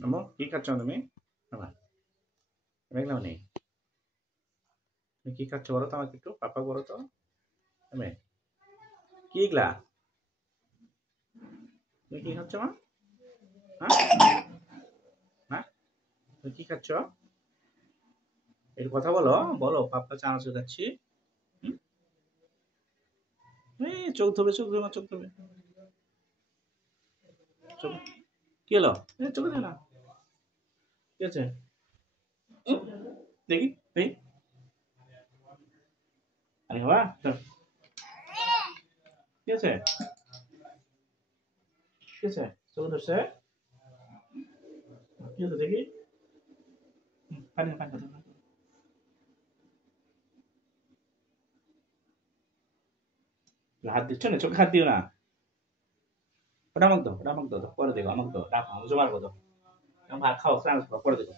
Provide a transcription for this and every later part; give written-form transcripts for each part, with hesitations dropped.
আম্মু কি খাচ্ছ তুমি? বাবা দেখলাম নেই। তুমি কি খাচ্ছ বলো তো আমাকে একটু, পাপা বলো তো। তুমি কি এগুলা? তুমি কি খাচ্ছ মা? হ্যাঁ, হ্যাঁ, তুমি কি খাচ্ছ? এর কথা বলো, বলো পাপা চানাচুর খাচ্ছি। হুম? এই চোখ ধরবে, চোখ ধরবে, চোখ ধরবে। চোখ কি হলো? চোখে দেবে না। কি আছে? উম, দেখি দেখি। আরে বাবা কি আছে? কি আছে? চোখ ধরছে? কি আছে দেখি? পানি পানি পানি পানি। হাত দিচ্ছ না, চোখে হাত দিও না। ওটা আমাকে দাও, ওটা আমাকে দাও, পরে দেখো আমাকে দাও, রাখো আমি জমা করবো। ভাত খাও, স্নান করো, পরে দেখো।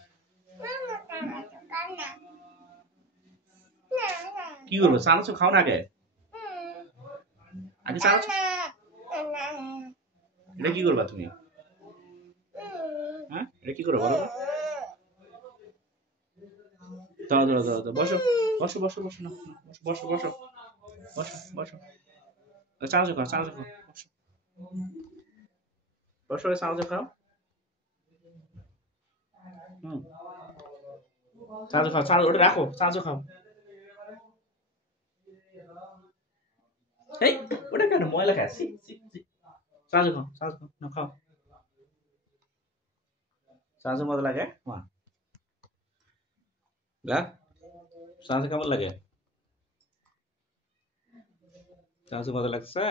কি করবো? চানাচুর খাও না আগে, আগে চানাচুর। এটা কি করবা তুমি? হ্যাঁ, এটা কি করবো বলো তো? দাও দাও দাও দাও, বসো বসো বসো বসো না, বসো বসো বসো বসো। চানাচুর খাও, চানাচুর খাও, বসো বসো, চানাচুর খাও। হুম, চানাচুর খাও, চানাচুর ওটা রাখো, চানাচুর খাও। এই ওটা কেন ময়লা খায়? C C C. চানাচুর খাও, চানাচুর খাও, না খাও। চানাচুর মজা লাগে মা? দেখ, চানাচুর কেমন লাগে? চানাচুর মজা লাগছে?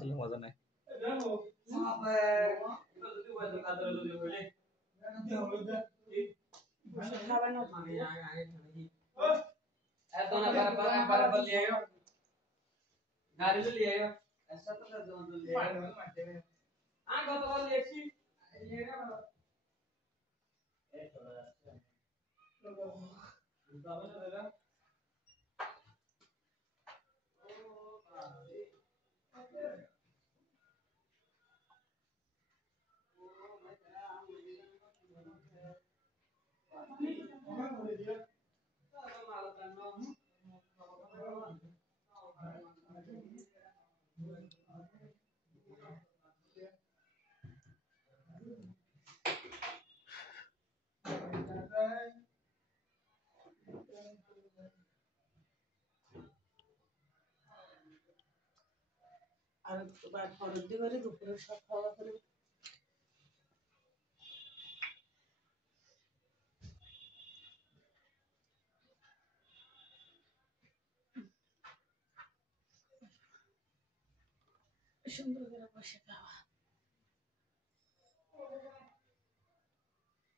তাহলে মজা নাই। আর খরচ দিয়ে করে দুপুরের সব খাওয়া করে সুন্দর করে বসে খাওয়া।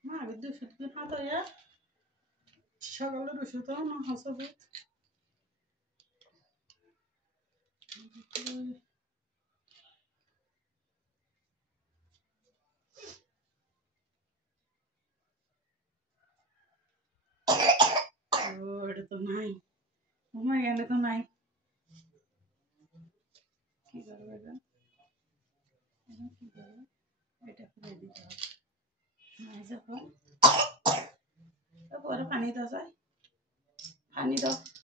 মা বিদ্যুৎ সুটকি হাত হইয়া সকালের ওষুধ না হাসবে। ও এটা তো নাই, ঘুমাই গেলে তো নাই। কি করবে এটা? কি করবে? এটা করে দিতে হবে। নাই যখন পরে পানি দাও, যায় পানি দাও।